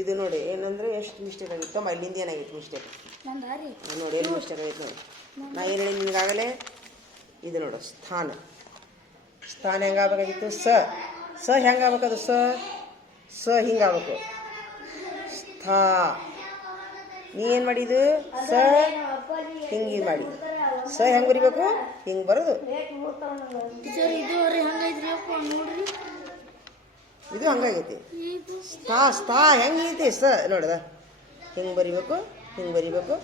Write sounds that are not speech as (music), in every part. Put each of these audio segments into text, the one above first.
ಇದು ನೋಡಿ ಏನಂದ್ರೆ ಎಷ್ಟು ಮಿಸ್ಟೇಕ್ ಆಗಿತ್ತು ತಮ್ಮ ಇಲ್ಲಿಂದ ಏನಾಗಿತ್ತು ಮಿಸ್ಟೇಕ್ ನೋಡಿ ಏನು ಮಿಸ್ಟೇಕ್ ಆಗಿತ್ತು ನೋಡಿ. ನಾ ಏನು ಹೇಳಿ ನಿನಗಾಗಲೇ? ಇದು ನೋಡು ಸ್ಥಾನ. ಸ್ಥಾನ ಹೆಂಗಾಗಬೇಕಾಗಿತ್ತು ಸ. ಸ ಹೆಂಗಾಗಬೇಕದು ಸ. ಸ ಹಿಂಗಾಗಬೇಕು ಸ್ಥಾ. ನೀ ಏನು ಮಾಡಿದ್ದು? ಸ ಹಿಂಗೆ ಮಾಡಿ. ಸ ಹೆಂಗೆ ಬರಿಬೇಕು? ಹಿಂಗೆ ಬರೋದು. ಇದು ಹಂಗಾಗೈತಿ. ಸ್ಥಾ ಸ್ಥಾ ಹೆಂಗೈತಿ ಸ ನೋಡದ. ಹಿಂಗೆ ಬರಿಬೇಕು ಹಿಂಗೆ ಬರಿಬೇಕು.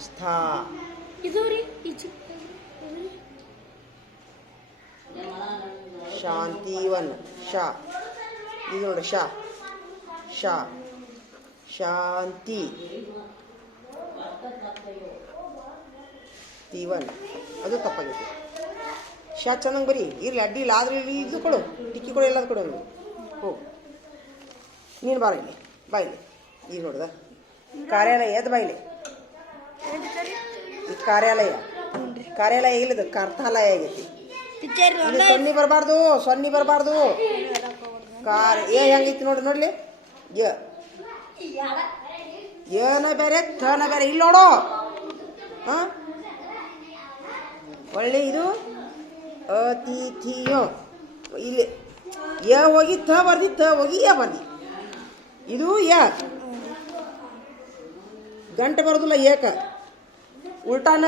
ಸ್ಥಾ ಇದು ರೀ ಶಾಂತಿವನ್ ಶಾ. ಇದು ನೋಡಿ ಶಾ. ಶಾ. ಶಾಂತಿ. ತೀವನ್ ಅದು ತಪ್ಪಾಗೈತಿ. ಶಾ ಚೆನ್ನಾಗಿ ಬರೀ ಇರಲಿ ಅಡ್ಡಿ ಇಲ್ಲ ಆದ್ರೆ ಇಲ್ಲಿ ಇದು ಕೊಡು ಟಿಕ್ಕಿ ಕೊಡು ಎಲ್ಲದು ಕೊಡು ಹೋ. ಹೋಗು ನೀನು ಬಾರ ಇಲ್ಲಿ ಬಾ ಇಲ್ಲಿ. ಈಗ ನೋಡ್ದ? ಕಾರ್ಯಾಲಯ ಅದು ಬಾ ಇಲ್ಲಿ. ಈ ಕಾರ್ಯಾಲಯ. ಕಾರ್ಯಾಲಯ ಇಲ್ಲದ ಕರ್ತಾಲಯ ಆಗೈತಿ. ಸೊನ್ನೆ ಬರಬಾರ್ದು ಸೊನ್ನಿ ಬರಬಾರ್ದು. ಕಾರ್ ಏ ಹೆಂಗೈತಿ ನೋಡಿ ನೋಡ್ಲಿ. ಯ. ಏನ ಬೇರೆ ಥನ ಬೇರೆ ಇಲ್ಲಿ ನೋಡು. ಹಾ? ಒಳ್ಳೆ ಇದು. ಅತಿಥಿಯೋ ಇಲ್ಲಿ ಯ ಹೋಗಿ ಥ ಬರ್ದಿ ತ ಹೋಗಿ ಯ ಬರ್ದಿ. ಇದು ಯ ಗಂಟೆ ಬರೋದಿಲ್ಲ ಏಕ. ಉಲ್ಟಾನ.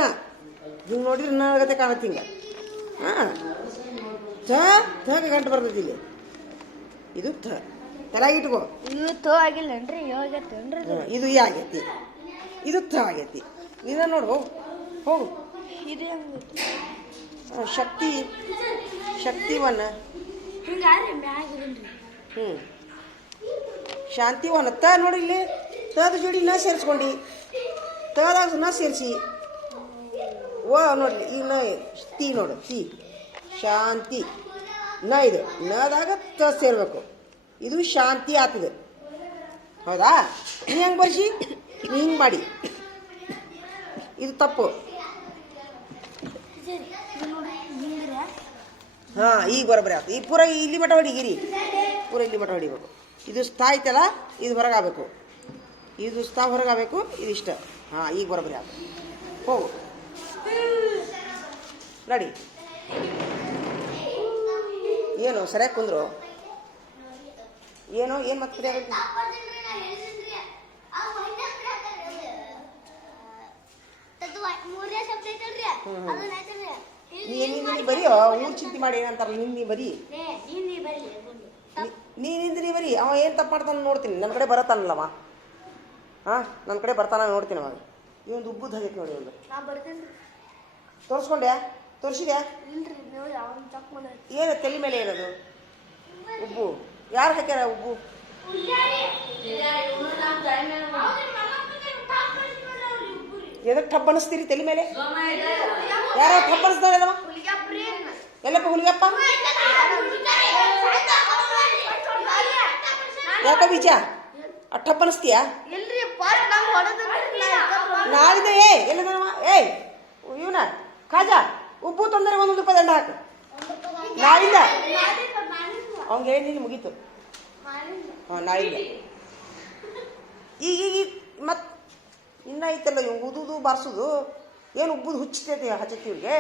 ಹಿಂಗೆ ನೋಡಿದ್ರೆ ನನಗತೆ ಕಾಣತ್ತೆ ಹಿಂಗೆ. ಹಾಂ. ಥ ಥಗ ಗಂಟೆ ಬರ್ತೈತಿ ಇಲ್ಲಿ. ಇದು ಥ ತಲಾಗಿಟ್ಕೋ ಇದು ತೋ ಆಗಿಲ್ಲನ್ರಿ ಯೋಗತ್ತೇನ್ರಿ ಇದು? ಯ ಆಗೈತಿ. ಇದು ಥ ಆಗೈತಿ. ನೀನ ನೋಡು ಹೋಗು ಹೋಗು. ಇದು ಶಕ್ತಿ, ಶಕ್ತಿವನ. ಹ್ಞೂ ಶಾಂತಿವನ ತ ನೋಡಿ ಇಲ್ಲಿ. ತದ ಜೋಡಿ ನ ಸೇರಿಸ್ಕೊಂಡು. ತದಾಗ ನ ಸೇರಿಸಿ. ಓ ನೋಡ್ಲಿ ಈ ನ ತಿ ನೋಡು, ತಿ. ಶಾಂತಿ. ನ ಇದು. ನದಾಗ ತ ಸೇರ್ಬೇಕು. ಇದು ಶಾಂತಿ ಆಗ್ತದೆ. ಹೌದಾ? ಹೆಂಗೆ ಬರ್ಸಿ? ಹಿಂಗೆ ಮಾಡಿ. ಇದು ತಪ್ಪು ಟೀಚರ್ ಇದು ನೋಡ್ರಿ ಹಿಂಗ್ರಿ ಹಾಂ, ಈಗ ಬರೋಬ್ಬರಿ ಆಯ್ತು. ಈಗ ಪೂರ ಇಲ್ಲಿ ಮಠ ಹೊಡಿಗಿರಿ ಪೂರ ಇಲ್ಲಿ ಮಠ ಹೊಡಿಬೇಕು. ಇದು ಸ್ಥಾ ಐತಲ್ಲ ಇದು ಹೊರಗಾಗಬೇಕು. ಇದು ಸ್ಥಾ ಹೊರಗಾಗಬೇಕು ಇದಿಷ್ಟ ಹಾ, ಈಗ ಬರೋಬ್ಬರಿ ಆಯ್ತು. ಹೋಗು. ನಡಿ. ಏನು, ಸರಿಯಾಗಿ ಕುಂದ್ರು? ಏನು ಏನು ಮತ್ತೆ ನೀ ಬರೀಯೋ ಊರು ಚಿಂತೆ ಮಾಡಿ ಏನಂತಾರಲ್ಲ ನೀ ಬರೀ. ನೀ- ನೀನಿಂದ ನೀ ಬರೀ. ಅವ ಏನು ತಪ್ಪು ಮಾಡ್ತಾನೆ ನೋಡ್ತೀನಿ. ನನ್ನ ಕಡೆ ಬರತ್ತಾನಲ್ಲವ ಹಾಂ ನನ್ನ ಕಡೆ ಬರ್ತಾನ ನೋಡ್ತೀನಿ ಅವಾಗ. ಇವೊಂದು ಉಬ್ಬುದ್ ಆಗೈತೆ ನೋಡಿ ಒಂದು. ತೋರಿಸ್ಕೊಂಡೆ? ತೋರಿಸಿದ್ಯಾ? ಏನು ತಲೆ ಮೇಲೆ ಏನದು? ಉಬ್ಬು. ಯಾರು ಹಾಕ್ಯಾರ ಉಬ್ಬು? ಎದಕ್ಕೆ ಟಬ್ ಅನಿಸ್ತೀರಿ ತಲೆ ಮೇಲೆ? ಯಾರೋ ಟಬ್ ಅನಿಸ್ತಾರೆ ಅಲ್ಲವ ಎಲ್ಲಪ್ಪ ಹುಲಿಗಪ್ಪ? ಯಾಕ ಬೀಜ? ಆ ಹೊಡೆದ್ರಿ ನಾಳಿದೆ ಏ ಎಲ್ಲದನವ ಏಯ್ ಇವನ ಕಾಜಾ ಉಬ್ಬು ತೊಂದರೆ ಒಂದೊಂದು ರೂಪಾಯಿ ದಂಡ ಹಾಕು. ನಾಳಿಂದ? ಅವ್ನಿಗೆ ಹೇಳಿ ಮುಗೀತು. ಹಾಂ ನಾಳಿಂದ. ಈಗ ಈಗ ಮತ್ತೆ ಇನ್ನ ಐತಲ್ಲ ಇವ್ ಉದುದು ಬಾರ್ಸೋದು? ಏನು ಉಬ್ಬುದು ಹುಚ್ಚತೈತಿ ಹಚ್ಚತಿ ಇವ್ರಿಗೆ?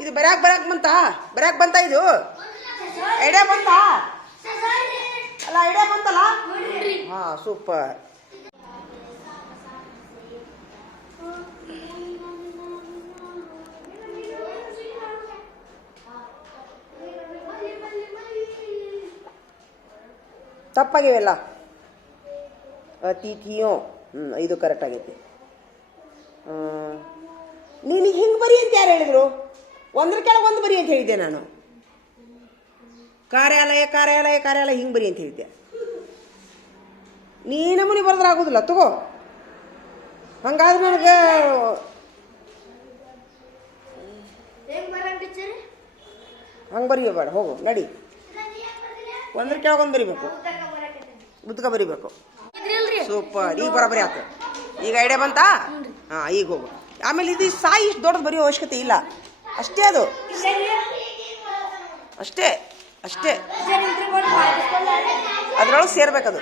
ಇದು ಬರಾಕ್ ಬರಾಕ್ ಬಂತ? ಬರಾಕ್ ಬಂತ ಇದು? ಐಡಿಯಾ ಬಂತ? ಅಲ್ಲ ಐಡಿಯಾ ಬಂತಲ್ಲ? ಹಾ, ಸೂಪರ್. ತಪ್ಪಾಗಿವೆಲ್ಲ ಅತಿಥಿಯೋ ಹ್ಞೂ ಇದು ಕರೆಕ್ಟ್ ಆಗೈತಿ. ನೀನು ಹಿಂಗೆ ಬರಿ ಅಂತ ಯಾರು ಹೇಳಿದ್ರು? ಒಂದ್ರ ಕೆಳಗೆ ಒಂದು ಬರಿ ಅಂತ ಹೇಳಿದ್ದೆ ನಾನು. ಕಾರ್ಯಾಲಯ ಕಾರ್ಯಾಲಯ ಕಾರ್ಯಾಲಯ ಹಿಂಗೆ ಬರಿ ಅಂತ ಹೇಳಿದ್ದೆ. ನೀ ನಮೂನಿ ಬರೆದ್ರೆ ಆಗೋದಿಲ್ಲ ತಗೋ. ಹಂಗಾದ್ರೆ ನನಗೆ ಹಂಗೆ ಬರೀ ಬೇಡ ಹಂಗೆ ಬರೀಬೇಡ ಹೋಗು ನಡಿ. ಒಂದ್ರ ಕೆಳಗೊಂದು ಒಂದು ಬರಿಬೇಕು. ಉದ್ಕ ಬರಿಬೇಕು. ಸೂಪರ್. ಈಗ ಬರೋಬರಿ ಆಯ್ತು ಈಗ ಐಡಿಯಾ ಬಂತಾ? ಹಾಂ, ಈಗ ಹೋಗು. ಆಮೇಲೆ ಇದು ಸಾಯಿ ಇಷ್ಟು ದೊಡ್ಡದು ಬರೆಯೋ ಅವಶ್ಯಕತೆ ಇಲ್ಲ. ಅಷ್ಟೇ ಅದು. ಅಷ್ಟೇ ಅಷ್ಟೇ. ಅದ್ರೊಳಗೆ ಸೇರ್ಬೇಕದು.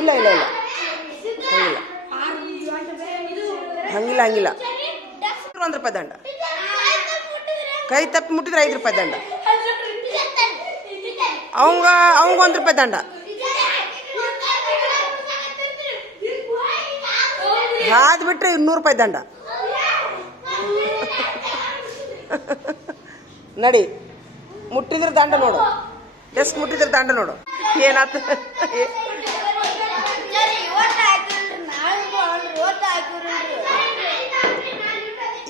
ಇಲ್ಲ ಇಲ್ಲ ಇಲ್ಲ. ಹಂಗಿಲ್ಲ ಹಂಗಿಲ್ಲ ಹಂಗಿಲ್ಲ. ಒಂದು ರೂಪಾಯಿ ದಂಡ. ಕೈ ತಪ್ಪಿ ಮುಟ್ಟಿದ್ರೆ ಐದು ರೂಪಾಯಿ ದಂಡ. ಅವಂಗ ಅವಂಗ ಒಂದು ರೂಪಾಯಿ ದಂಡ. ಹಾದ್ ಬಿಟ್ರೆ ಇನ್ನೂರು ರೂಪಾಯಿ ದಂಡ. ನಡಿ. ಮುಟ್ಟಿದ್ರೆ ದಂಡ ನೋಡು. ಎಷ್ಟು ಮುಟ್ಟಿದ್ರೆ ದಂಡ ನೋಡು. ಏನಾತ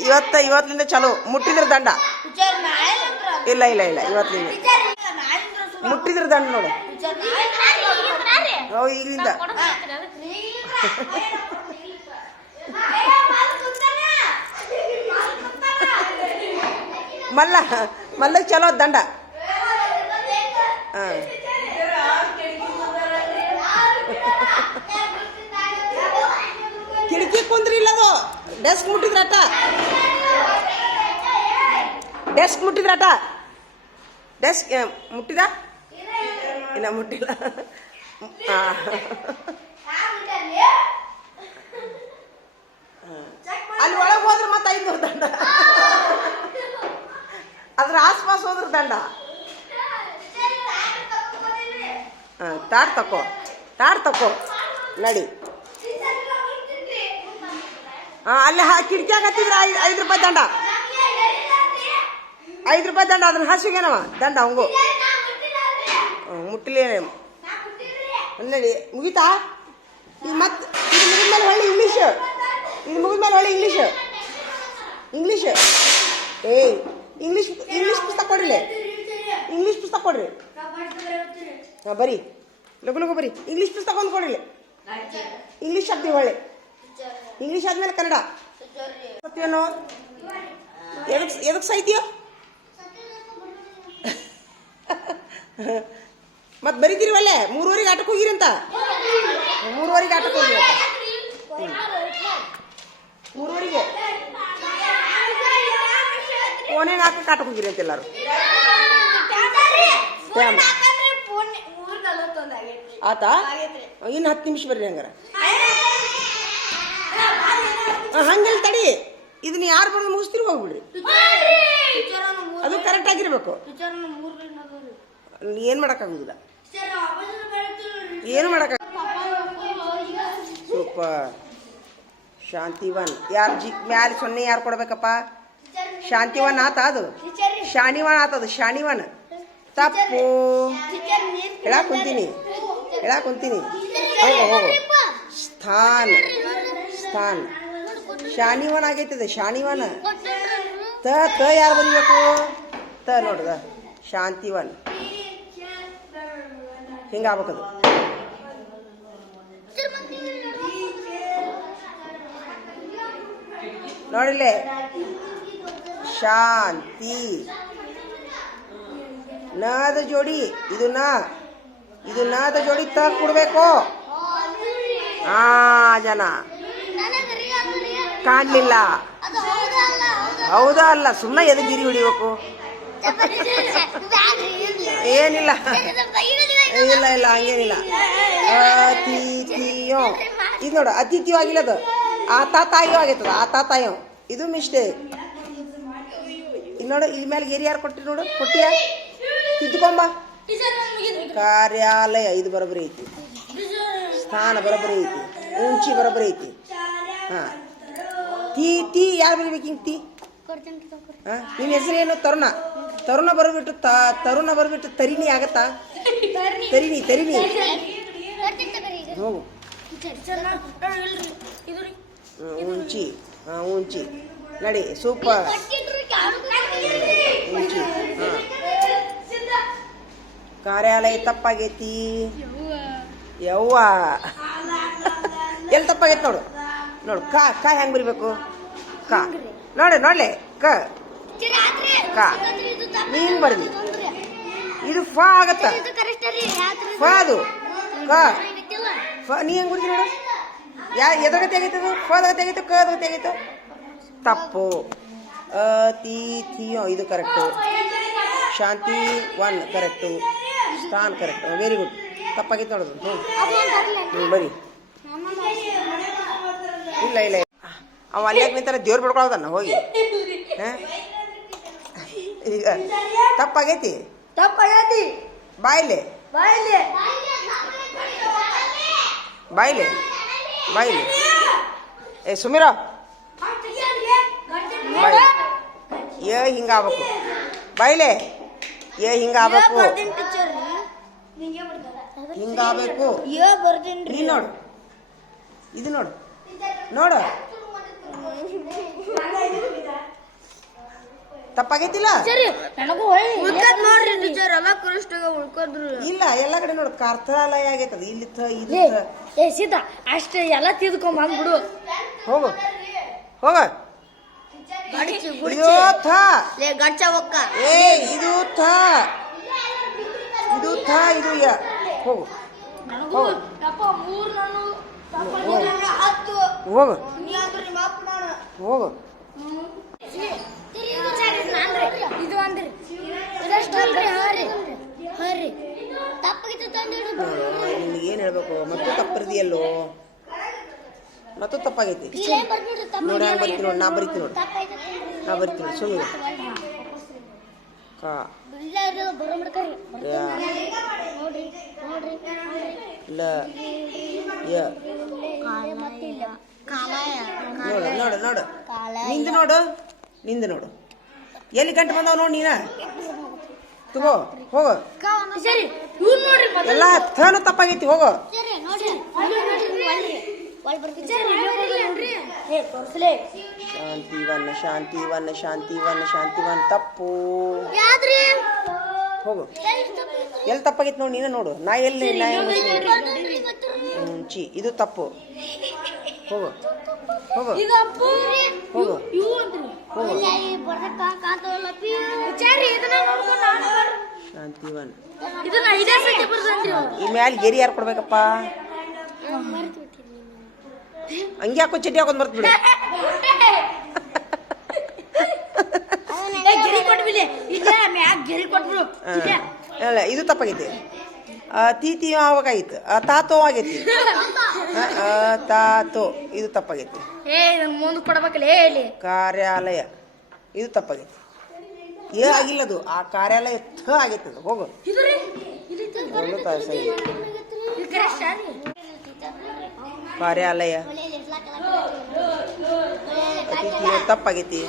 ಇವತ್ತ ಇವತ್ತಿನಿಂದ ಚಲೋ. ಮುಟ್ಟಿದ್ರೆ ದಂಡ. ಇಲ್ಲ ಇಲ್ಲ ಇಲ್ಲ ಇವತ್ತಿನಿಂದ ಮುಟ್ಟಿದ್ರೆ ದಂಡ ನೋಡು. ಅವು (laughs) ಮಲ್ಲ ಮಲ್ಲಗೆ ಚಲೋ ದಂಡ. ಹಾಂ. ಕಿಟಕಿ ಕುಂದ್ರಿ ಇಲ್ಲ ಅದು ಡೆಸ್ಕ್ ಮುಟ್ಟಿದ್ರಟ ಡೆಸ್ಕ್ ಮುಟ್ಟಿದ್ರಟ ಡೆಸ್ಕ್ ಮುಟ್ಟಿದ? ಇಲ್ಲ, ಮುಟ್ಟಿಲ್ಲ. ಆ. ಹೋದ್ರೆ ಮತ್ತೆ ಐನೂರು ದಂಡ. ಅದ್ರ ಆಸ್ಪಾಸ್ ಹೋದ್ರೆ ದಂಡ. ತಾಡ್ ತಕೋ ತಾಡ್ ತಕೋ. ನಡಿ. ಹಾಂ, ಅಲ್ಲಿ ಹಾ ಕಿಟಕಿಯಾಗ ಹತ್ತಿದ್ರೆ ಐದು ರೂಪಾಯಿ ದಂಡ. ಐದು ರೂಪಾಯಿ ದಂಡ ಅದನ್ನ ಹಸಿಗೇನವ? ದಂಡ ಅವಂಗು ಮುಟ್ಲಿ ನಡಿ, ಮುಗಿತಾ? ಇದು ಮತ್ತೆ ಇದು ಮುಗಿದ್ಮೇಲೆ ಹೊಳ್ಳಿ ಇಂಗ್ಲೀಷ್ ಇದು ಮುಗಿದ್ಮೇಲೆ ಹೊಳ್ಳಿ ಇಂಗ್ಲೀಷ್ ಇಂಗ್ಲೀಷ್ ಏಯ್ ಇಂಗ್ಲೀಷ್ ಇಂಗ್ಲೀಷ್ ಪುಸ್ತಕ ಕೊಡ್ರಿ ಇಂಗ್ಲೀಷ್ ಪುಸ್ತಕ ಕೊಡ್ರಿ. ಹಾಂ, ಬರೀ. ಲಗು ಲಗು ಬರೀ. ಇಂಗ್ಲೀಷ್ ಪುಸ್ತಕ ಒಂದು ಕೊಡ್ರಿ ಇಂಗ್ಲೀಷ್ ಶಬ್ದ ಹೊಳ್ಳಿ ಇಂಗ್ಲೀಷ್ ಆದ್ಮೇಲೆ ಕನ್ನಡ. ಸತ್ಯನೋ? ಎದಕ್ ಎದಕ್ ಸಾಯ್ತೀಯೋ? ಮತ್ತೆ ಬರೀತೀರಿ ಒಳ್ಳೆ. ಮೂರುವರೆಗೆ ಆಟಕ್ಕೆ ಹೋಗಿರಿ ಅಂತ. ಮೂರುವರೆಗೆ ಆಟಕ್ಕೆ ಹೋಗಿರಿ ಅಂತ. ಮೂರುವರೆಗೆ. ಫೋನೇ ಹಾಕಿ ಕಾಟಕ್ ಹೋಗಿರಿ ಅಂತ ಎಲ್ಲಾರು. ಆತ? ಇನ್ನು ಹತ್ತು ನಿಮಿಷ ಬರ್ರಿ ಹಂಗಾರ. ಹಂಗಲ್ ಹಂಗಲ್ಲ ತಡಿ. ಇದನ್ನ ಯಾರು ಬರೋದು ಮುಗಿಸ್ತೀರಿ ಹೋಗ್ಬಿಡ್ರಿ. ಅದು ಕರೆಕ್ಟ್ ಆಗಿರ್ಬೇಕು. ಏನು ಮಾಡೋಕ್ಕಾಗೋದಿಲ್ಲ. ಏನು ಮಾಡೋಕ್ಕ ಸೂಪರ್. ಶಾಂತಿವನ್. ಯಾರು ಜಿ ಮ್ಯಾಲೆ ಸೊನ್ನೆ ಯಾರು ಕೊಡ್ಬೇಕಪ್ಪ? ಶಾಂತಿವನ್ ಆತ ಅದು. ಶಾಣಿವನ್ ಆತದು ಶಾಣಿವನ್. ತಪ್ಪು. ಹೇಳಕ್ ಕುಂತೀನಿ. ಹೇಳಕ್ ಕುಂತೀನಿ. ಹೋಗು ಹೋಗು. ಸ್ಥಾನ. ಸ್ಥಾನ. ಶಾಣಿವನ್ ಆಗೈತದ ಶಾಣಿವನ್. ತ ತ ಯಾರು ಬರೀಬೇಕು? ತ ನೋಡ್ದ. ಶಾಂತಿವನ್. ಹಿಂಗಾಗ್ಬೇಕದು. ನೋಡಿಲೆ ಶಾಂತಿ. ನಾದ ಜೋಡಿ, ಇದು ನಾ, ಇದು ನಾದ ಜೋಡಿ ತ ಕೊಡ್ಬೇಕು. ಆ ಜನ. ಕಾಣ್ಲಿಲ್ಲ. ಹೌದಾ ಅಲ್ಲ ಸುಮ್ಮನೆ ಎದು ಗಿರಿ ಹೊಡಿಬೇಕು? ಏನಿಲ್ಲ. ಇಲ್ಲ ಇಲ್ಲ, ಹಂಗೇನಿಲ್ಲ. ಅತಿಥಿಯೋ ಇದು ನೋಡು ಅತಿಥಿಯೋ ಆಗಿಲ್ಲ ಅದು ಆತ ತಾಯಿಯೋ ಆಗೈತದ ಆ ತಾಯಿಯೋ ಇದು ಮಿಸ್ಟೇಕ್. ಇಲ್ಲಿ ನೋಡು ಇಲ್ಲಿ ಮೇಲೆ ಗಿರಿ ಯಾರು ಕೊಟ್ಟಿ ನೋಡು? ಕೊಟ್ಟಿಯ? ತಿದ್ದುಕೊಂಬ ಕಾರ್ಯಾಲಯ ಇದು ಬರೋಬ್ಬರಿ ಐತಿ. ಸ್ಥಾನ ಬರೋಬ್ಬರಿ ಐತಿ. ಉಂಚಿ ಬರೋಬ್ಬರಿ ಐತಿ. ಹಾ. ತೀ ತೀ ಯಾರು ಬರಿಬೇಕು ಹಿಂಗೆ ತೀ ಹಾ? ನಿನ್ನ ಹೆಸರು ಏನು? ತರುಣ. ತರುಣ ಬರ್ಬಿಟ್ಟು ತ ತರುಣ ಬರ್ಬಿಟ್ಟು ತರಿಣಿ ಆಗತ್ತಾ? ತರಿಣಿ ತರಿಣಿ. ಹ್ಞೂ ಹ್ಞೂ ಉಂಚಿ ಹಾ ಉಂಚಿ ನಡಿ ಸೂಪರ್ ಕಾರ್ಯಾಲಯ ತಪ್ಪಾಗೈತಿ. ಯವ್ವ. ಎಲ್ಲಿ ತಪ್ಪಾಗೈತಿ ನೋಡು. ನೋಡು, ಕಾ ಕಾ ಹೆಂಗ್ ಬರಿಬೇಕು? ಕಾ. ನೋಡಿ, ನೋಡ್ಲೆ, ಕ. ಕಾ. ನೀ ಹಿಂಗ್ ಬರ್ದಿ. ಇದು ಫ ಆಗತ್ತ. ಫ ಅದು. ಕ. ಫ, ನೀ ಹೆಂಗ್ ಬರ್ದಿ ನೋಡು? ಯಾ, ಎದಗತಿ ಆಗೈತೆ ಅದು? ಫದ ಗತಿ ಆಗೈತೆ? ಕ ಗತಿ ತಪ್ಪು. ಅತಿಥಿಯೋ ಇದು ಕರೆಕ್ಟು. ಶಾಂತಿ ಒನ್ ಕರೆಕ್ಟು. ಸ್ಥಾನ್ ಕರೆಕ್ಟ್. Very good. ತಪ್ಪಾಗಿತ್ತು ನೋಡೋದು ಹ್ಞೂ ಹ್ಞೂ ಬರೀ ಇಲ್ಲ ಇಲ್ಲ ಅವ ಅಲ್ಲೇ ನಿಂತಾನೆ? ದೇವ್ರು ಬಿಡ್ಕೊಳದನ್ನ ಹೋಗಿ? ಈಗ ತಪ್ಪಾಗೈತಿ? ತಪ್ಪಾಗೈತಿ. ಬಾಯ್ಲೆ? ಬಾಯಿಲೆ. ಬಾಯ್ಲೆ? ಬಾಯ್ಲೆ? ಏ ಸುಮಿರ? ಬಾಯ್ ಏ ಹಿಂಗಾಗಬೇಕು. ಬೈಲೆ. ಏ ಹಿಂಗಾಗಬೇಕು. ಟೀಚರ್ ಹಿಂಗಾಗಬೇಕು. ನೀ ನೋಡು. ಇದು ನೋಡು. ನೋಡು. ತಪ್ಪಾಗೈತಿಲ್ಲ? ಇಲ್ಲ ಎಲ್ಲ ಕಡೆ ನೋಡು. ಕಾರ್ತಾಲಯ ಆಗೈತದ. ಇಲ್ಲಿ ಅಷ್ಟೇ ಎಲ್ಲ ತಿದ್ಕೊಂಡ್ ಬಂದ್ಬಿಡು. ಹೋಗು. ಹೋಗ. ಗಡಿಚಿ ಇದು ಥ. ಲೇ ಗಡ್ಚ ಒಕ್ಕ. ಏ ಇದು ಥ. ಇದು ಥ ಇದು ಯ. ಹೋಗು. ನನಗೂ ಅಪ್ಪ ಮೂರು ನಾನು ಹತ್ತು. ಹೋಗು. ನೀ ಅಂದ್ರೆ ನಿಮ್ಮ ಅಪ್ಪ ನಾನು ಹೋಗು. ಇದು ಅಂದ್ರಿ. ನಿನಗೆ ಏನು ಹೇಳ್ಬೇಕು? ಮತ್ತೆ ತಪ್ಪರಿದೆಯಲ್ಲೋ? ಮತ್ತು ತಪ್ಪಾಗೈತಿ. ನೋಡಿ ಹಂಗೆ ಬರ್ತೀನಿ ನೋಡಿ ನಾ ಬರಿತೀನಿ ನೋಡಿ. ನಾ ಬರ್ತೀನಿ ನೋಡಿ ಸುಮ್ಮನೆ ಕಾ. ಲ ಯ. ನೋಡು ನೋಡು ನೋಡು. ನಿಂದು ನೋಡು ನಿಂದು ನೋಡು. ಎಲ್ಲಿ ಗಂಟು ಬಂದವ ನೋಡಿ ನೀನ? ತಗೋ ಹೋಗು. ಎಲ್ಲ ಥನು ತಪ್ಪಾಗೈತಿ ಹೋಗು. ಶಾಂತಿ ವನ್ನ ಶಾಂತಿ ವನ್ನ ಶಾಂತಿ ವನ್ನ ಶಾಂತಿ ವನ್ ತಪ್ಪು. ಯಾದ್ರಿ ಹೋಗು. ಎಲ್ಲಿ ತಪ್ಪಾಗಿತ್ತು ನೋಡಿ ನೀನು ನೋಡು. ನಾ ಎಲ್ಲಿ ನಾ ಮುಂಚಿ ಇದು ತಪ್ಪು. ಹೋಗು. ಹೋಗು. ಹೋಗು. ಹೋಗು. ಶಾಂತಿ ವನ್ ಈ ಮ್ಯಾಲ್ ಗೆರಿ ಯಾರು ಕೊಡ್ಬೇಕಪ್ಪ? ಹಂಗೆ ಹಾಕೋ ಚಡ್ಡಿ ಹಾಕೊಂಡ್ ಬರ್ತ ಬಿಡು ಏ, ಗೆರಿ ಕೊಟ್ಬಿಡಿ ಇಲ್ಲ ಮ್ಯಾಗ ಗೆರಿ ಕೊಟ್ಬಿಡು. ಇಲ್ಲ. ಅಲ್ಲ ಇದು ತಪ್ಪಾಗೈತಿ. ತೀತಿ ಆವಾಗಾಯ್ತು. ತಾತೋ ಆಗೈತಿ. ತಾತೋ. ಇದು ತಪ್ಪಾಗೈತಿ. ಕಾರ್ಯಾಲಯ. ಇದು ತಪ್ಪಾಗೈತಿ. ಏ ಆಗಿಲ್ಲ ಅದು. ಆ ಕಾರ್ಯಾಲಯ ಥ ಆಗೈತಿ ಅದು. ಹೋಗು. ಕಾರ್ಯಾಲಯ. ತಪ್ಪಾಗೈತಿ.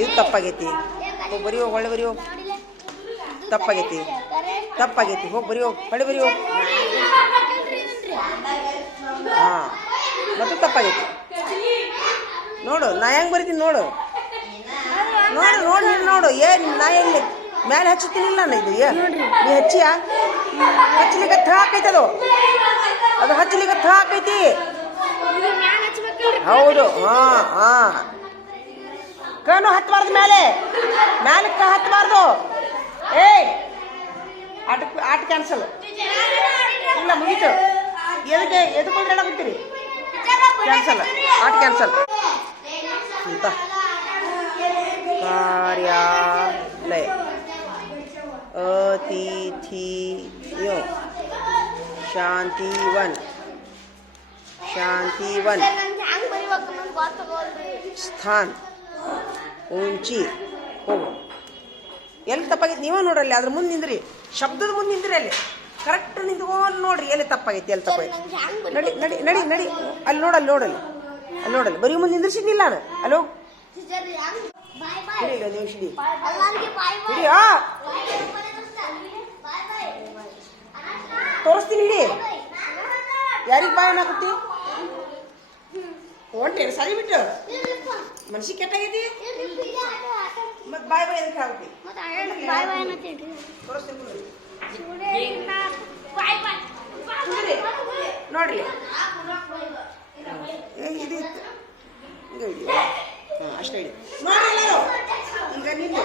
ಇದು ತಪ್ಪಾಗೈತಿ. ಹೋಗಿ ಬರೀ ಹೋಗಿ ಹೊಳೆ ಬರೀ ಹೋಗಿ. ತಪ್ಪಾಗೈತಿ. ತಪ್ಪಾಗೈತಿ. ಹೋಗಿ ಬರೀ ಹೋಗಿ ಹೊಳೆ ಬರೀ ಹೋಗಿ. ಹಾಂ. ಮತ್ತೆ ತಪ್ಪಾಗೈತಿ. ನೋಡು ನಾ ಹೆಂಗೆ ಬರಿತೀನಿ ನೋಡು. ನೋಡು ನೋಡಿ ನೋಡು. ಏ ನಾ ಎಲ್ಲಿ ಮ್ಯಾಲೆ ಹಚ್ಚುತ್ತೀನಿಲ್ಲ ನಾನು ಇದು ಏ. ನೀ ಹಚ್ಚಿಯಾ? ಹಚ್ಚಲಿಕ್ಕೆ ಥ ಹಾಕೈತೆ ಅದು ಹಚ್ಚಲಿಕ್ಕೆ ಹಾಕೈತಿ. ಹೌದು. ಹಾ ಹಾ. ಕಣ್ಣು ಹತ್ತಬಾರ್ದು ಮೇಲೆ ಮ್ಯಾಲಕ್ಕ ಹತ್ತಬಾರ್ದು ಏಯ್! ಆಟ ಆಟ ಕ್ಯಾನ್ಸಲ್ ಇಲ್ಲ ಮುಗೀತು. ಎದಕ್ಕೆ ಎದಕ್ಕೆ ಹೇಳಾಗುತ್ತೀರಿ ಕ್ಯಾನ್ಸಲ್ ಆಟ ಕ್ಯಾನ್ಸಲ್ ಅಂತ ಕಾರ್ಯಾಲಯ. ಅತಿಥಿಯೋ. ಶಾಂತಿ ಒನ್. ನಮ್ಗೆ ಗೊತ್ತಾಗೋಲ್ರಿ ಸ್ಥಾನ್. ಉಂಚಿ ಹೋಗು ಎಲ್ಲಿ ತಪ್ಪಾಗೈತಿ? ನೀವೇ ನೋಡ್ರಲ್ಲಿ ಅದ್ರ ಮುಂದೆ ನಿಂದ್ರಿ. ಶಬ್ದದ ಮುಂದೆ ನಿಂದ್ರಿ ಅಲ್ಲಿ. ಕರೆಕ್ಟ್ ನಿಂತ್ಕೊಂಡು ನೋಡ್ರಿ ಎಲ್ಲಿ ತಪ್ಪಾಗೈತಿ ಎಲ್ಲಿ ತಪ್ಪಾಗೈತಿ. ಹ್ಯಾಂಗ ನಡಿ ನಡಿ ನಡಿ. ನಡಿ ಅಲ್ಲಿ ನೋಡಲ್ಲಿ. ನೋಡಲ್ಲಿ ಅಲ್ಲಿ ನೋಡಲ್ಲಿ. ಬರೀ ಮುಂದೆ ನಿಂದ್ರಿಸಿದ್ನಿಲ್ಲ ನಾನು. ಅಲೋ? ಹಿಡಿ ಈಗ ನೀವು ಹಿಡಿ ಎಲ್ಲಾರ್ಗಿ ಬಾಯ್ ಬಾಯ್ ಹಿಡಿ ಆ ತೋರಿಸ್ತೀನಿ ಹಿಡಿ ಯಾರಿಗೆ ಬಾಯ್ ಅನ್ನಕತ್ತಿ ಹೊಂಟೇನು ಸರಿ ಬಿಟ್ಟು. ಮನ್ಸಿಗೆ ಕೆಟ್ಟಾಗೈತಿ? ಮತ್ತೆ ಬಾಯ್ ಬಾಯ್ ಅಂತ ಹೇಳ್ತಿ ಬಾಯ್ ಬಾಯ್ ಅನ್ನತ್ತೇನ್ರಿ ತೋರಿಸ್ತೀನಿ ನೋಡ್ರಿ. ಏ, ಇದು ಅಷ್ಟೇ ಹೇಳಿ ನೋಡಿ ಎಲ್ಲರೂ. ಈಗ ನಿಂತ್ಕೋ.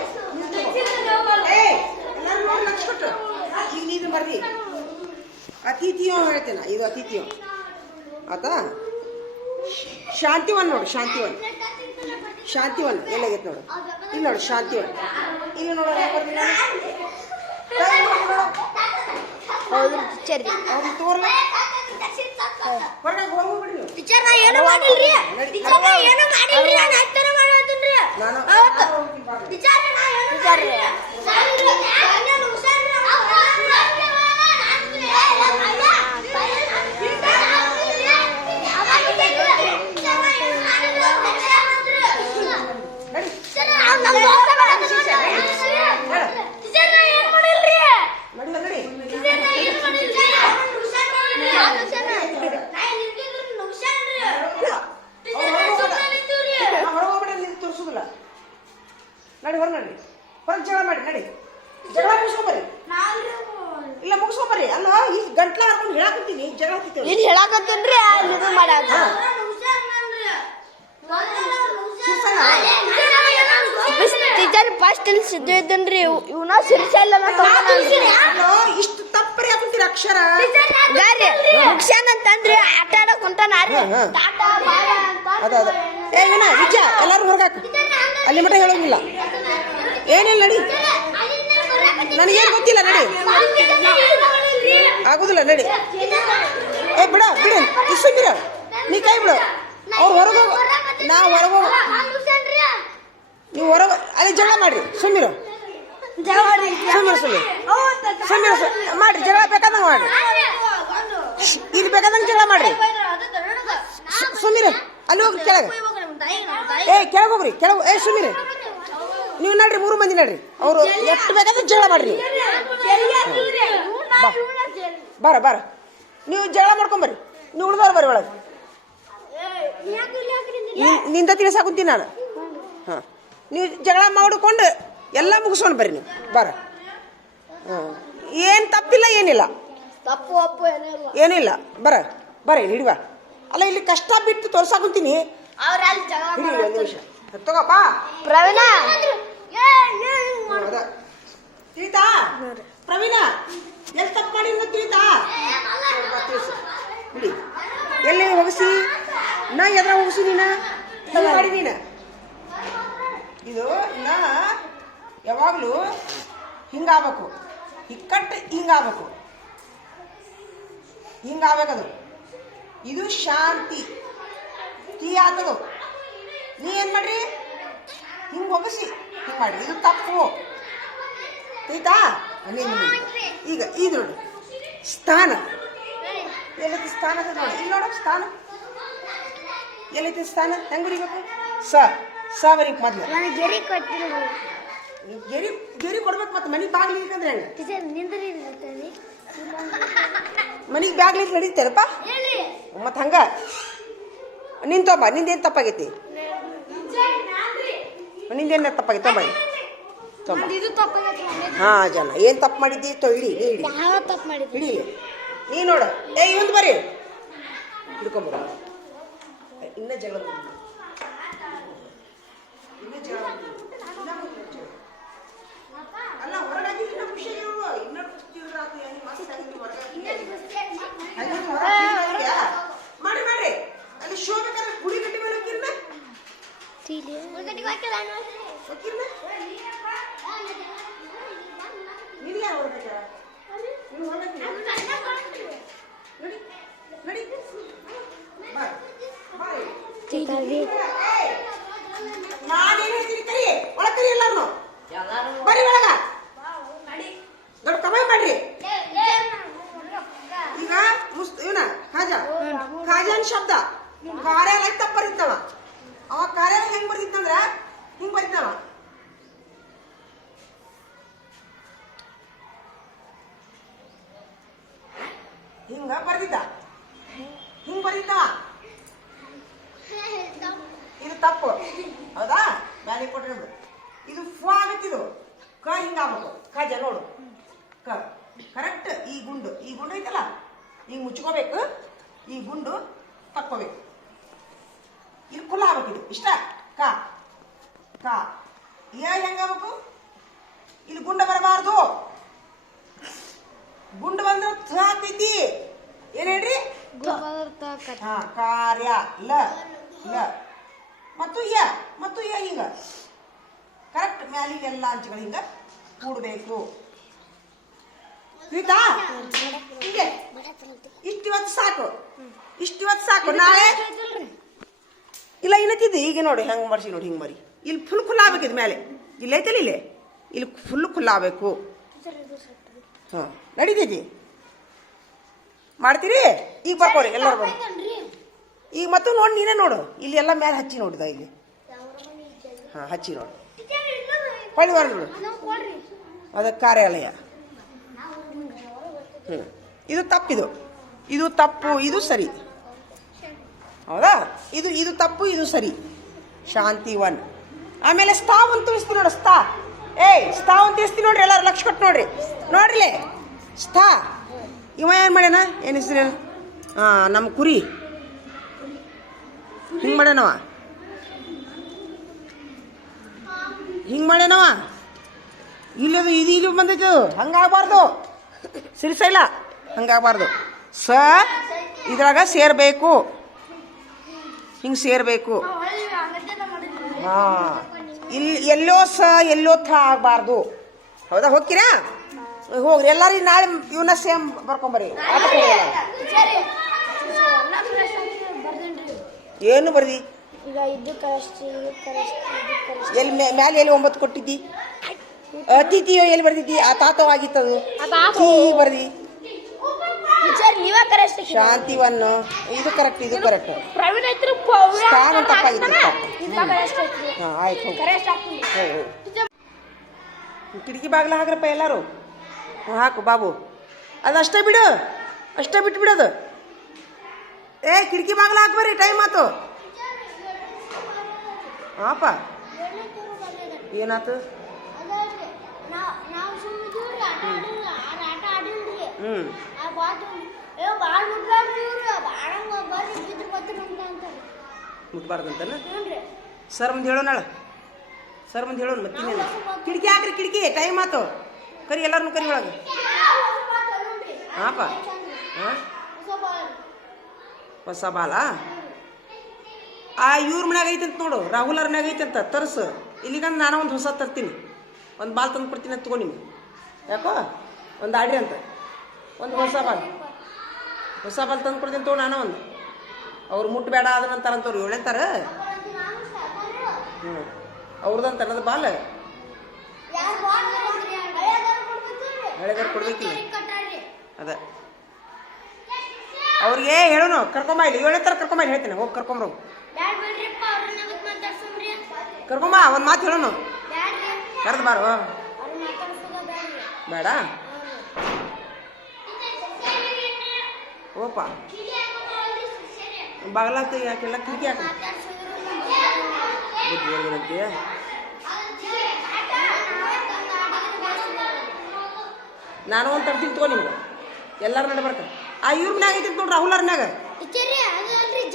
ಏಯ್ ಎಲ್ಲರೂ ನೋಡಿ ಲಕ್ಷ ಕೊಟ್ಟು ಈಗ ನೀನು ಬರ್ರಿ ಅತಿಥಿಯೋ ಹೇಳ್ತೀನ ಇದು ಅತಿಥಿಯೋ ಆತಾ ಶಾಂತಿವನ್ ನೋಡು ಶಾಂತಿವನ್ ಶಾಂತಿವನ್ ಎಲ್ಲಾಗೈತೆ ನೋಡು ಇಲ್ಲಿ ನೋಡು ಶಾಂತಿವನ್ ಇಲ್ಲಿ ನೋಡು ಟೀಚರ್ ತೋರ್ಲ ಟೀಚರ್ ನಾ ಏನು ಮಾಡಿಲ್ರಿ ಟೀಚರ್ ನಾ ಏನು ಮಾಡಿಲ್ರಿ ನಾನು ಟೀಚರ್ ನಾ ಏನು ಮಾಡಿಲ್ರಿ ನಡಿ ಹೊರ ನಡಿ ಹೊರಗೆ ಜಗಳ ಮಾಡಿ ನಡಿ ಜಗಳ ಮುಗಿಸ್ಕೊಂಬರಿ ಇಲ್ಲ ಮುಗಿಸ್ಕೊಂಬರಿ ಅಲ್ಲ ಈ ಗಂಟ್ಲ ಹರ್ಕೊಂಡು ಹೇಳಾಕತ್ತೀನಿ ಜಗಳ ಹತ್ತಿತ್ತೇವೆ ನೀನ್ ಹೇಳಕತ್ತೀನ್ರಿ ಇದು ಮಾಡ್ಯಾದ ಟೀಚರ್ ಫಸ್ಟ್ ಇಲ್ಲಿ ಸಿದ್ದು ಇದ್ದನ್ರಿ ಇವನ ಸಿರಿಸಲ್ಲ ಇಷ್ಟು ತಪ್ಪರಿ ಹಾಕೊಂತೀರ ಅಕ್ಷರ? ಗಾರಿ ಮುಗ್ಸ್ಯಾನ ಅಂತಂದ್ರಿ ಆಟ ಆಡಕ್ ಕುಂತಾನ. ಟಾಟಾ ಬಾಯ ಅಂತ ಅದ ಅದ. ಏ ವಿನ ನಿಜ ಎಲ್ಲರೂ ಹೊರಗಾಕು. ಅಲ್ಲಿ ಮಟ ಹೇಳೋಂಗಿಲ್ಲ. ಏನಿಲ್ಲ ನಡಿ. ನನಗೇನು ಗೊತ್ತಿಲ್ಲ ನಡಿ. ಆಗುದಿಲ್ಲ, ನಡಿ. ಏ, ಬಿಡ, ಬಿಡು. ಬಿಡ ನೀ ಕೈ ಬಿಡು. ಅವ್ರು ಹೊರಗೆ ನಾ ಹೊರಗೆ ನೀವು ಹೊರಗೆ ಅಲ್ಲಿ ಜಗಳ ಮಾಡ್ರಿ. ಸುಮ್ಮಿರು ಸುಮ್ಮಿರು ಸುಮ್ಮಿರು ಸುಮ್ಮಿರು ಸು- ಮಾಡ್ರಿ. ಜಗಳ ಬೇಕಾದಂಗೆ ಮಾಡ್ರಿ. ಇದು ಬೇಕಾದಂಗೆ ಜಗಳ ಮಾಡ್ರಿ. ಸುಮ್ಮಿರ ಅಲ್ಲಿ ಹೋಗ್ರಿ ಕೆಳಗೆ. ಏ, ಕೆಳಗೆ ಹೋಗ್ರಿ, ಕೆಳಗೆ ಏ ಸುಮ್ಮಿರಿ ನೀವು ನಡ್ರಿ, ಮೂರು ಮಂದಿ ನಡ್ರಿ. ಅವರು ಎಷ್ಟು ಬೇಕಾದ್ರೆ ಜಗಳ ಮಾಡ್ರಿ. ಬಾರ ಬಾರ. ನೀವು ಜಗಳ ಮಾಡ್ಕೊಂಬರ್ರಿ ನೀವು ಉಳ್ದಾರ ಬರ್ರಿ ಒಳಗೆ. ನಿಂದ ತಿಳಿಸಾಕುಂತೀನಿ ನಾನು. ಹಾಂ. ನೀವು ಜಗಳ ಮಾಡಿಕೊಂಡು ಎಲ್ಲ ಮುಗಿಸ್ಕೊಂಡು ಬರ್ರಿ ನೀವು. ಬಾರ. ಹಾಂ. ಏನು ತಪ್ಪಿಲ್ಲ ಏನಿಲ್ಲ. ತಪ್ಪು ಅಪ್ಪು ಏನಿಲ್ಲ. ಏನಿಲ್ಲ. ಬರ ಬರ ಹಿಡಿವ ಅಲ್ಲ ಇಲ್ಲಿ ಕಷ್ಟ ಬಿಟ್ಟು ತೋರ್ಸಾಕುಂತೀನಿ ಒಂದು ನಿಮಿಷ. ತಗೋಪ್ಪ ಪ್ರವೀಣ. ಪ್ರವೀಣ ಎಲ್ಲಿ ತಪ್ಪು ಮಾಡಿ ಇನ್ನೂ ತಿಳಿತಾ ಬಾ, ತಿಳಿಸು. ಬಿಡಿ ಎಲ್ಲಿ ಹೋಗಿಸಿ ನಾ ಎದ್ರ ಹೋಗಿಸಿ ನೀನ? ಮಾಡಿ ನೀನ? ಇದು ನಾ ಯಾವಾಗಲೂ ಹಿಂಗಾಗಬೇಕು. ಇಕ್ಕಟ್ಟು ಹಿಂಗಾಗಬೇಕು. ಹಿಂಗಾಗಬೇಕದು. ಇದು ಶಾಂತಿ. ಟೀ ಆತದು ನೀ ಏನು ಮಾಡ್ರಿ? ಹಿಂಗೆ ಒಗಸಿ. ಹಿಂಗೆ ಮಾಡ್ರಿ ಇದು ತಪ್ಪು. ಆಯ್ತಾ? ಈಗ ಇದು ನೋಡು. ಸ್ಥಾನ. ಎಲ್ಲೈತಿ ಸ್ಥಾನ ಅಂತ ನೋಡಿ. ಇಲ್ಲಿ ನೋಡು ಸ್ಥಾನ. ಎಲ್ಲೈತಿ ಸ್ಥಾನ? ಹೆಂಗೆ ಹೊಡಿಬೇಕು? ಸ ಸ ಮೊದ್ಲು. ನನಗೆ ಗೆರಿ ಕೊಟ್ಟಿಲ್ಲ ಗೆರಿ ಗೆರಿ ಕೊಡ್ಬೇಕು ಮತ್ತೆ ಮನೆಗೆ ಬಾಗ್ಲಿಕ್ಕೆ ಅಂದ್ರೆ ಹೆಂಗೆ? ಟೀಚರ್ ನಿಂದ್ರಿ ಮನೆಗೆ ಬ್ಯಾಗ್ಲಿಕ್ಕೆ ನಡೀತಾರಪ್ಪ ಮತ್ತೆ ಹಂಗ? ನಿಂತೊಬ್ಬ ನಿಂದೇನು ತಪ್ಪಾಗೈತಿ? ನಿಂದೇನು ತಪ್ಪಾಗೈತಿ? ತೊಂಬ ತಪ್ಪಾಗೈತೆ ಹಾಂ ಜನ ಏನು ತಪ್ಪು ಮಾಡಿದ್ದಿ? ತೊ ಇಡಿ ಇಡಿ. ನೀ ನೋಡು. ಏ ಇವಂದು ಬರ್ರಿ. ಹಿಡ್ಕೊಂಬರ ಇನ್ನ ಜಗಳ ಬಂದಿದೆ. ಇನ್ನ ಜಗಳ ಬಂದಿದೆ. ಇನ್ನ ಬಂದಿದೆ ಜಗಳ. ಅಲ್ಲ ಹೊರಗಾಗಿ ಇನ್ನ ಖುಷಿಯಾಗಿರುವ ಇನ್ನ ತಿರ್ಗಾತು ಏನು ಮಸ್ತ್ ಆಗಿತ್ತು ಹೊರಗಾಗಿ. ಅಲ್ಲಿ ಹೊರಗೆ ತಿರ್ಗಾಡ್ತೀಯಾ? ಮಾಡಿ ಮಾಡಿ ಅಲ್ಲಿ ಶೋ ಬೇಕಾದ್ರೆ ಗುಡಿ ಗಟ್ಟಿ ಮೇಲೆ ಹೋಗಿರ್ನ ಹೋಗಿರ್ನ ನೀನು ಯಾರು ಹೊರಬೇಕಾ ನೀವು ಹೊರಗೆ ನಡಿ ನಡಿ ಬಾ ಬಾ ಇಲ್ಲಿ. ನಾನೇನ್ ಹೇಳ್ತೀನಿ ಕರಿ ಒಳಗ್ ಕರಿ ಎಲ್ಲಾರ್ನು ಬರ್ರಿ ಒಳಗ ದೊಡ್ಡ ಕಮಾಯಿ ಮಾಡ್ರಿ ಈಗ ಮುಸ್ತ ಇವನ ಖಾಜಾ ಖಾಜಾನ್ ಶಬ್ದ ಕಾರ್ಯಾಲ ತಪ್ಪ ಬರೀತಾವ ಅವ ಕಾರ್ಯಾಲ ಹೆಂಗ್ ಬರ್ದಿತ್ತಂದ್ರ ಹಿಂಗ್ ಬರೀತಾವ ಹಿಂಗ ಬರ್ದಿದ್ದ ಹಿಂಗ್ ಬರ್ದಿದ್ದಾವ ಇದು ತಪ್ಪು ಹೌದಾ ಬ್ಯಾಲಿ ಕೊಟ್ರೆ ಬಿಡು ಇದು ಫು ಆಗತ್ತಿದು ಕ ಹಿಂಗಾಗ್ಬೇಕು ಖಾಜ ನೋಡು ಕ ಕರೆಕ್ಟ್ ಈ ಗುಂಡು ಈ ಗುಂಡು ಐತಲ್ಲ ಈಗ ಮುಚ್ಕೋಬೇಕು ಈ ಗುಂಡು ತಕ್ಕೋಬೇಕು ಇದು ಕುಲ್ಲ ಆಗ್ಬೇಕು ಇದು ಇಷ್ಟ ಕ ಕ ಏ ಹೆಂಗಾಗ್ಬೇಕು ಇಲ್ಲಿ ಗುಂಡ ಬರಬಾರ್ದು. ಗುಂಡು ಬಂದ್ರೆ ಆಗ್ತೈತಿ ಏನ್ ಹೇಳ್ರಿ ಹಾ ಕಾರ್ಯ ಲ ಲ. ಮತ್ತು ಯ ಮತ್ತು ಯ ಹಿಂಗ ಕರೆಕ್ಟ್ ಮ್ಯಾಲಿನ ಎಲ್ಲ ಅಂಚುಗಳು ಹಿಂಗ ಕೂಡಬೇಕು. ಆಯ್ತಾ ಹಿಂಗೆ. ಇಷ್ಟಿವತ್ತು ಸಾಕು. ಇಷ್ಟಿವತ್ತು ಸಾಕು. ನಾಳೆ ಇಲ್ಲ ಇನ್ನತ್ತಿದ್ದು ಈಗ ನೋಡಿ ಹೆಂಗ್ ಮರ್ಸಿ ನೋಡಿ ಹಿಂಗೆ ಮರಿ ಇಲ್ಲಿ ಫುಲ್ ಫುಲ್ ಆಗ್ಬೇಕಿದ್ ಮ್ಯಾಲೆ. ಮೇಲೆ ಇಲ್ಲಿ ಐತಲ್ಲ ಇಲ್ಲಿ? ಇಲ್ಲಿ ಫುಲ್ ಆಗಬೇಕು ಹಾಂ, ನಡೀತೈತಿ. ಮಾಡ್ತೀರಿ? ಈಗ ಬರ್ಕೋರಿ ಎಲ್ಲರೂ ಬರ್ಬೋದು ಈಗ ಮತ್ತೆ ನೋಡಿ, ನೀನೇ ನೋಡು. ಇಲ್ಲಿ ಎಲ್ಲ ಮೇಲೆ ಹಚ್ಚಿ ನೋಡಿದ ಇಲ್ಲಿ. ಹಾಂ, ಹಚ್ಚಿ ನೋಡು. ಹೊಳ್ಳಿ ಬರ ನೋಡು. ಅದು ಕಾರ್ಯಾಲಯ. ಇದು ತಪ್ಪಿದು. ಇದು ತಪ್ಪು, ಇದು ಸರಿ. ಹೌದಾ? ಇದು ಇದು ತಪ್ಪು, ಇದು ಸರಿ. ಶಾಂತಿ ಒನ್. ಆಮೇಲೆ ಸ್ಟಾ ಅಂತ ತಿಳಿಸ್ತೀನಿ ನೋಡು ಸ್ಟಾ ಏಯ್ ಸ್ಥಾ ಅಂತ ಇಸ್ತೀನಿ ನೋಡ್ರಿ ಎಲ್ಲರೂ ಲಕ್ಷ ಕೊಟ್ಟು ನೋಡ್ರಿ. ನೋಡ್ರಿ ಸ್ಥಾ ಇವ ಏನು ಮಾಡ್ಯಾನ? ಏನು ಹೆಸರು ಹಾಂ ನಮ್ಮ ಕುರಿ. ಹಿಂಗೆ ಮಾಡ್ಯಾನವ. ಹಿಂಗೆ ಮಾಡ್ಯಾನವ. ಇಲ್ಲದು ಇದು ಇಲ್ಲಿ ಬಂದಿದ್ದು. ಹಂಗಾಗಬಾರ್ದು ಸಿರಿಸೈಲ ಹಂಗಾಗಬಾರ್ದು ಸ ಇದ್ರಾಗ ಸೇರಬೇಕು. ಹಿಂಗೆ ಸೇರಬೇಕು. ಹಾಂ. ಇಲ್ಲಿ ಎಲ್ಲೋ ಸ ಎಲ್ಲೋ ಥ ಆಗಬಾರ್ದು. ಹೌದಾ? ಹೋಗ್ತೀರಾ? ಹೋಗ್ರಿ. ಎಲ್ಲರೂ ನಾಳೆ ಇವನ್ನ ಸೇಮ್ ಬರ್ಕೊಂಬರಿ ಏನು ಬರ್ದಿ? ಎಲ್ಲಿ ಮ್ಯಾಲೆ ಎಲ್ಲಿ ಒಂಬತ್ತು ಕೊಟ್ಟಿದ್ದಿ? ಅತಿಥಿಯೋ ಎಲ್ಲಿ ಬರ್ದಿದ್ದಿ? ಆ ತಾತವಾಗಿತ್ತದು. ಬರ್ದಿ? ನೀವ ಶಾಂತಿವನ್ನು ಇದು ಕರೆಕ್ಟ್ ಇದು ಕರೆಕ್ಟ್ ಪ್ರವೀಣ್ ಐತ್ರಿ ಸ್ಟಾರ್ ಅಂತ ತಪ್ಪಾಗಿತ್ತು ಹಾಂ ಆಯ್ತು. ಕಿಟಕಿ ಬಾಗ್ಲ ಹಾಕ್ರಪ್ಪ ಎಲ್ಲರೂ? ಹಾಕು ಬಾಬು. ಅದು ಅಷ್ಟೇ ಬಿಡು. ಅಷ್ಟೇ ಬಿಟ್ಟು ಬಿಡೋದು ಏ ಕಿಟಕಿ ಬಾಗ್ಲ ಹಾಕ್ಬರ್ರಿ ಟೈಮ್ ಆತು. ಹಾಪ ಏನಾತು? ಹ್ಞೂ ಮುಟ್ಬಾರ್ದಂತನ? ಸರ್ ಮುಂದೆ ಹೇಳೋಣ ಸರ್ ಮುಂದೆ ಹೇಳೋಣ ಮತ್ತಿನ್ನೇನು ಕಿಟಕಿ ಹಾಕ್ರಿ ಕಿಟಕಿ. ಟೈಮ್ ಆತು. ಕರಿ ಎಲ್ಲರನ್ನು ಕರಿ ಒಳಗೆ. ಹಾಪ. ಹಾಂ? ಹೊಸ ಬಾಲ? ಆ ಇವ್ರ ಮನ್ಯಾಗ ಅಂತ ನೋಡು. ರಾಹುಲ್ ಅವ್ರ ಮನ್ಯಾಗ ಐತಂತ ತರ್ಸು. ಇಲ್ಲಿಗಂದು ನಾನು ಒಂದು ಹೊಸ ತರ್ತೀನಿ. ಒಂದು ಬಾಲ್ ತಂದು ಕೊಡ್ತೀನಿ ಅಂತ ತಗೋ ನಿಮ್ಗೆ. ಯಾಕೋ? ಒಂದು ಆಡ್ರಿ ಅಂತ. ಒಂದು ಹೊಸ ಬಾಲ್. ಹೊಸ ಬಲ್ ತಂದು ಕೊಡ್ತೀನಿ ತೋ ನಾನು ಒಂದು ಅವ್ರು ಮುಟ್ಟಬೇಡ ಅದನ್ನ ಅಂತಾರಂತವ್ರು ಏಳಂತಾರ ಹ್ಞೂ ಅವ್ರದಂತ ಅನ್ನೋದು ಬಾಲ್. ಹಳೆದಾರ ಕೊಡ್ಬೇಕಿಲ್ಲ. ಅದ. ಅವ್ರಿಗೆ ಹೇಳೋನು ಕರ್ಕೊಂಬ ಇಲ್ಲಿ. ಏಳನೇ ತರ ಕರ್ಕೊಂಬ ಹೇಳ್ತೀನಿ. ಹೋಗಿ ಕರ್ಕೊಂಬ್ರು. ಕರ್ಕೊಂಬ ಒಂದು ಮಾತು ಹೇಳೋನು. ಕರೆದು ಬಾರೋ. ಬೇಡ. ಓಪ ಬಾಗಲಾತು ಯಾಕೆಲ್ಲ ಕಿಟಕಿ ಹಾಕ ನಾನು ಒಂದು ತರ್ತೀನಿ ತಗೋ ನಿಮ್ಗೆ. ಎಲ್ಲಾರ ನಡೆ ಬರ್ಕ. ಆ ಇವ್ರ ಮನ್ಯಾಗ ಐತಿ ನೋಡ್ರಿ ರಾಹುಲ್ ಅವ್ರನ್ಯಾಗ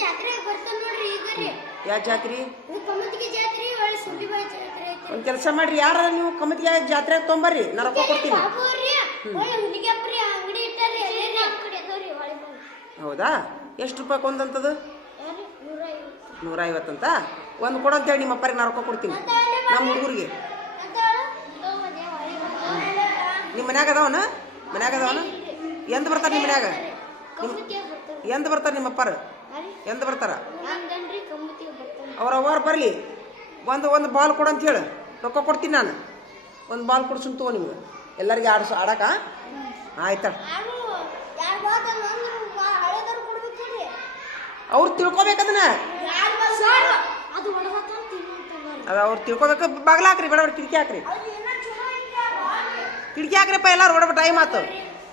ಜಾತ್ರೆ ಬರ್ತಾನ ನೋಡ್ರಿ ಈಗ ಯಾ ಜಾತ್ರಿ? ಒಂದು ಕೆಲಸ ಮಾಡ್ರಿ ಯಾರ ನೀವು ಕಮತಿಗೆ ಜಾತ್ರೆಗೆ ತೊಂಬರ್ರಿ ನಾ ರೊಕ್ಕ ಕೊಡ್ತೀನಿ ಬಾಬು ರೀ ಒಳ್ಳೆ ಹುಡುಗಿಯಪ್ಪ ಅಂಗಡಿ ಇಟ್ಟಾರಿ ಎಲ್ಲೇರಿ ಅಂಗಡಿ ಅದಾವ್ರಿ ಹೊಳೆ ಬಂದು ಹೌದಾ? ಎಷ್ಟು ರೂಪಾಯಿ ಕೊಂದಂತದ? ನೂರ ಐವತ್ತು ನೂರ ಐವತ್ತಂತ ಒಂದು ಕೊಡಂತೇಳಿ ನಿಮ್ಮ ಅಪ್ಪರಿಗೆ ನಾ ರೊಕ್ಕ ಕೊಡ್ತೀನಿ. ನಮ್ಮ ಹುಡುಗರಿಗೆ. ನಿಮ್ಮ ಮನ್ಯಾಗ ಅದಾವನ? ಮನ್ಯಾಗ ಅದಾವನ? ಎಂದು ಬರ್ತಾರೆ ನಿಮ್ಮ ಮನ್ಯಾಗ? ಎಂದು ಬರ್ತಾರ ನಿಮ್ಮ ಅಪ್ಪಾರ? ಎಂದು ಬರ್ತಾರ? ಅವ್ರ ಅವ್ವಾರು ಬರಲಿ. ಒಂದು ಒಂದು ಬಾಲ್ ಕೊಡು ಅಂತ ಹೇಳು. ರೊಕ್ಕ ಕೊಡ್ತೀನಿ ನಾನು. ಒಂದು ಬಾಲ್ ಕೊಡ್ಸು ತಗೋ ನಿಮ್ಗೆ. ಎಲ್ಲರಿಗೆ ಆಡ್ಸು ಆಡಕ? ಆಯ್ತಾ ಯಾರು ಯಾರು ಬಾದಲ್ಲ ಅಂದ್ರೆ ಹಳೆದವ್ರು ಕೊಡ್ಬೇಕ್ರಿ ಅವ್ರು ತಿಳ್ಕೊಬೇಕದನ್ನ ಅದನ್ನ. ಅದ ಅವ್ರು ತಿಳ್ಕೊಬೇಕು. ಬಾಗ್ಲ ಹಾಕ್ರಿ ಬೇಡ ಕಿಟಕಿ ಹಾಕ್ರಿ. ಕಿಟಕಿ ಹಾಕ್ರಪ್ಪ ಎಲ್ಲಾರು ಹೊಡಬ ಟೈಮ್ ಆತು.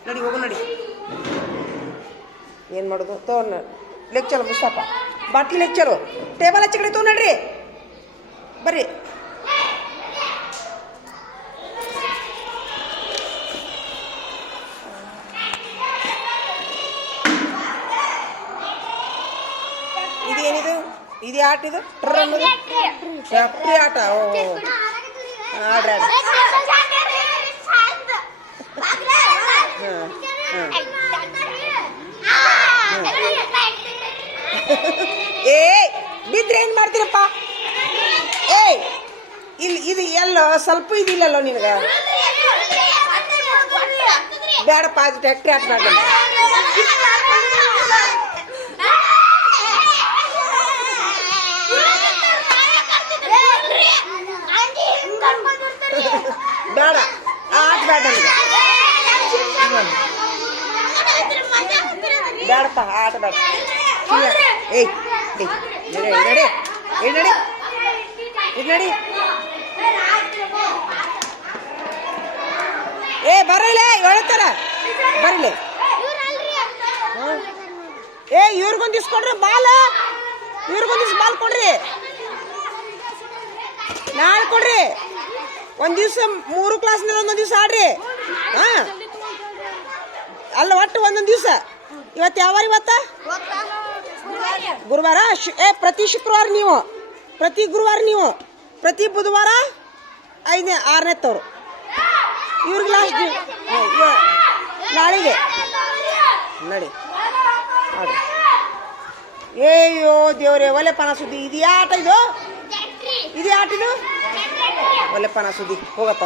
ನಡಿ ಹೋಗು ನಡಿ. ಏನು ಮಾಡೋದು? ತೋ ಲೆಕ್ಚರ್ ಮುಸ್ತಪ್ಪ ಬಾಟ್ಲಿ ಲೆಕ್ಚರು ಟೇಬಲ್ ಹಚ್ಚಿ ಕಡೆ ತೋ ನಡ್ರಿ. ಬರ್ರಿ. ಇದು ಆಟ ಇದು? ಟ್ರ ಚಪ್ರಿ ಆಟ? ಓ. ಏ ಬಿದ್ರೆ ಏನು ಮಾಡ್ತೀರಪ್ಪ? ಏಯ್ ಇಲ್ಲಿ ಇದು ಎಲ್ಲೋ ಸ್ವಲ್ಪ ಇದಿಲ್ಲಲ್ಲೋ ನಿನಗ? ಬೇಡಪ್ಪ ಅದು ಆಟ ಮಾಡ್ತೀನಿ ಬೇಡ ಆ ಆಟ ಬೇಡ ನನಗೆ ಬೇಡಪ್ಪ ಆ ಆಟ ಬೇಡ ಇಲ್ಲ. ಏಯ್ ಏಯ್, ನಡೆ ನಡೆ ಏ ನಡಿ ಇದು ನಡಿ ಏ ಬರಲೇ ಹೇಳ್ತಾರ ಬರ್ಲಿ ಏ ಇವ್ರಿಗೊಂದು ಇಸ್ಕೊಡ್ರಿ ಬಾಲ್ ಇವ್ರಿಗೊಂದು ಇಸ್ ಬಾಲ್ ಕೊಡ್ರಿ ನಾಳೆ ಕೊಡ್ರಿ ಒಂದ್ ದಿವ್ಸ ಮೂರು ಕ್ಲಾಸ್ನಿಂದ ಒಂದೊಂದು ದಿವ್ಸ ಆಡ್ರಿ. ಹಾ. ಅಲ್ಲ ಒಟ್ಟು ಒಂದೊಂದು ದಿವ್ಸ. ಇವತ್ತು ಯಾವ ಇವತ್ತ? ಗುರುವಾರ? ಏ ಪ್ರತಿ ಶುಕ್ರವಾರ ನೀವು. ಪ್ರತಿ ಗುರುವಾರ ನೀವು. ಪ್ರತಿ ಬುಧವಾರ ಐದನೇ ಆರನೇ ತವರು. ಇವ್ರಿಗೆ ಲಾಸ್ಟ್ ನಾಳೆಗೆ. ನಡಿ. ಏಯೋ ಏಯ್ಯೋ ದೇವ್ರೆ ಒಲೆಪನ ಸುದ್ದಿ. ಇದು ಆಟ ಇದು? ಇದು ಯಾ ಆಟ ಇದು? ಒಲೆಪ್ಪಣ ಸುದ್ದಿ ಹೋಗಪ್ಪ.